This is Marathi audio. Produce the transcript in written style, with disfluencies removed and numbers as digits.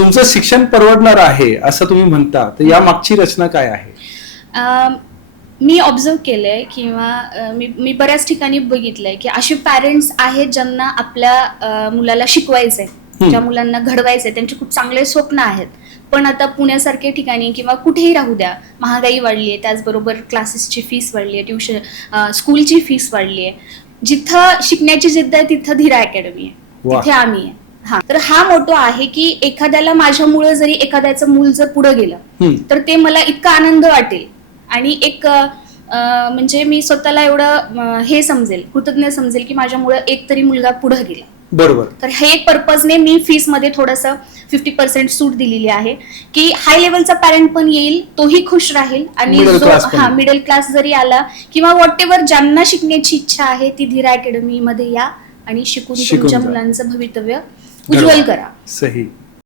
तुमचं शिक्षण परवडणार आहे असं तुम्ही म्हणता, तर या मागची रचना काय आहे? मी ऑब्झर्व केलंय किंवा मी बऱ्याच ठिकाणी बघितलंय की असे पॅरेंट्स आहेत ज्यांना आपल्या मुलाला शिकवायचंय, ज्या मुलांना घडवायचंय, त्यांचे खूप चांगले स्वप्न आहेत, पण आता पुण्यासारख्या ठिकाणी किंवा कुठेही राहू द्या, महागाई वाढली आहे, त्याचबरोबर क्लासेसची फीस वाढली आहे, ट्युशन स्कूलची फीस वाढली आहे. जिथं शिकण्याची जिद्द आहे तिथं धीरा अकॅडमी आहे, तिथे आम्ही आहे. तर हा मोठो आहे की एखाद्याला माझ्यामुळे जरी एखाद्याचं मूल जर पुढे गेलं तर ते मला इतका आनंद वाटेल आणि एक म्हणजे मी स्वतःला एवढं हे समजेल, कृतज्ञ समजेल की माझ्यामुळे एक तरी मुलगा पुढे गेला. बरोबर. तर हे एक पर्पजने मी फीस मध्ये थोडंसं 50% सूट दिलेली आहे की हाय लेवलचा पॅरेंट पण येईल, तोही खुश राहील आणि जो मिडल क्लास जरी आला किंवा व्हॉट एव्हर ज्यांना शिकण्याची इच्छा आहे ती धीरा अकॅडमी मध्ये या आणि शिकून तुमच्या मुलांचं भवितव्य उज्ज्वल करा. सही.